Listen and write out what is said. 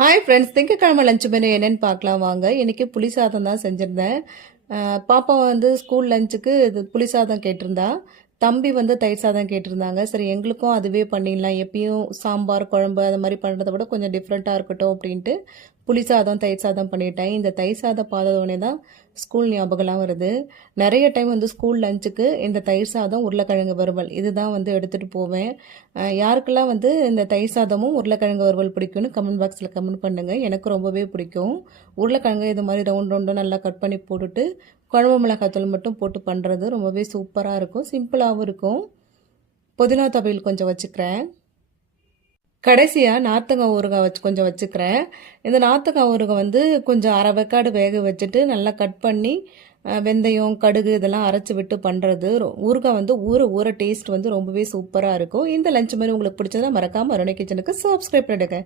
Hi friends, திங்கட்கிழமை lunch menu என்னன்னு பார்க்கலாம் வாங்க. இன்னைக்கு புளி சாதம் தான் செஞ்சுருந்தேன். பாப்பா வந்து ஸ்கூல் லஞ்சுக்கு இது புளி சாதம் கேட்டிருந்தா. தம்பி வந்து தயிர் சாதம் கேட்டிருந்தாங்க. சரி, எங்களுக்கும் அதுவே பண்ணிடலாம். எப்பயும் சாம்பார் குழம்பு அது மாதிரி பண்ணுறத விட கொஞ்சம் டிஃப்ரெண்ட்டாக இருக்கட்டும் அப்படின்ட்டு புளி சாதம் தயிர் சாதம் பண்ணிட்டேன். இந்த தயிர் சாதம் பார்த்தோடனே தான் ஸ்கூல் ஞாபகம்லாம் வருது. நிறைய டைம் வந்து ஸ்கூல் லஞ்சுக்கு இந்த தயிர் சாதம் உருளைக்கிழங்கு வறுவல் இதுதான் வந்து எடுத்துகிட்டு போவேன். யாருக்கெல்லாம் வந்து இந்த தயிர் சாதமும் உருளைக்கிழங்கு வறுவல் பிடிக்கும்னு கமெண்ட் பாக்ஸில் கமெண்ட் பண்ணுங்கள். எனக்கு ரொம்பவே பிடிக்கும். உருளைக்கிழங்கு இது மாதிரி ரவுண்ட் ரவுண்டாக நல்லா கட் பண்ணி போட்டுட்டு குழம்பு மிளகாத்தூள் மட்டும் போட்டு பண்ணுறது ரொம்பவே சூப்பராக இருக்கும். சிம்பிளாகவும் இருக்கும். புதினா துவையல் கொஞ்சம் வச்சுக்கிறேன். கடைசியாக நார்த்தங்காய் ஊறுகாய் கொஞ்சம் வச்சுக்கிறேன். இந்த நார்த்தங்காய் ஊறுகாய் வந்து கொஞ்சம் அரை வெக்காடு வேக வச்சுட்டு நல்லா கட் பண்ணி வெந்தயம் கடுகு இதெல்லாம் அரைச்சி விட்டு பண்ணுறது. ஊறுகாய் வந்து ஊற ஊற டேஸ்ட் வந்து ரொம்பவே சூப்பராக இருக்கும். இந்த லஞ்ச் மெனு உங்களுக்கு பிடிச்சதா மறக்காமல் அருணை கிச்சனுக்கு சப்ஸ்கிரைப் பண்ணிடுங்க.